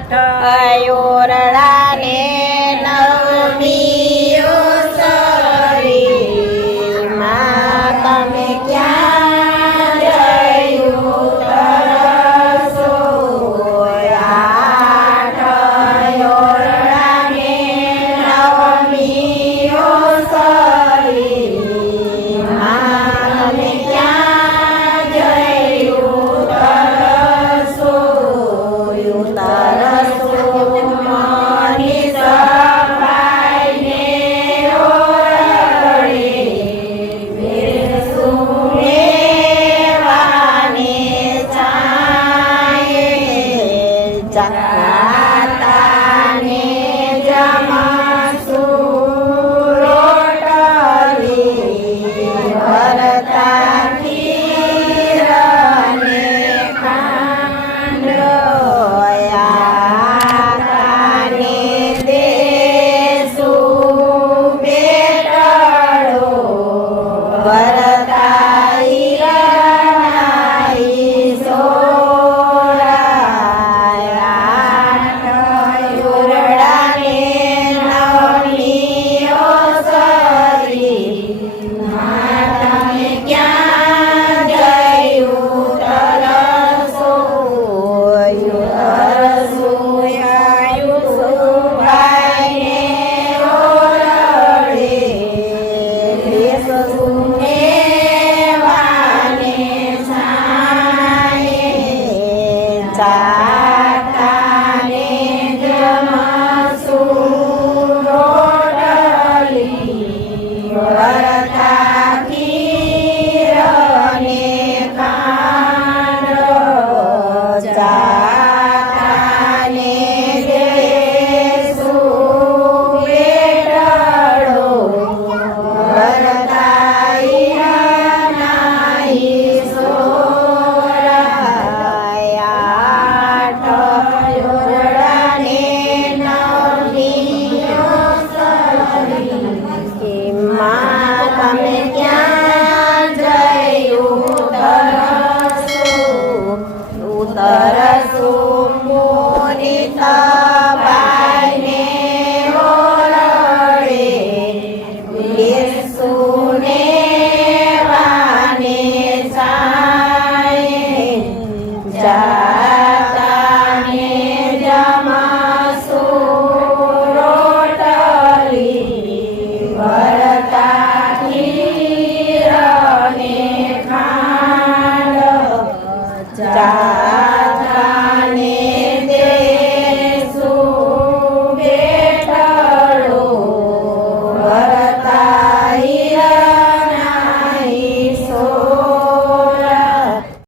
આઠ અયોરડાને จ้า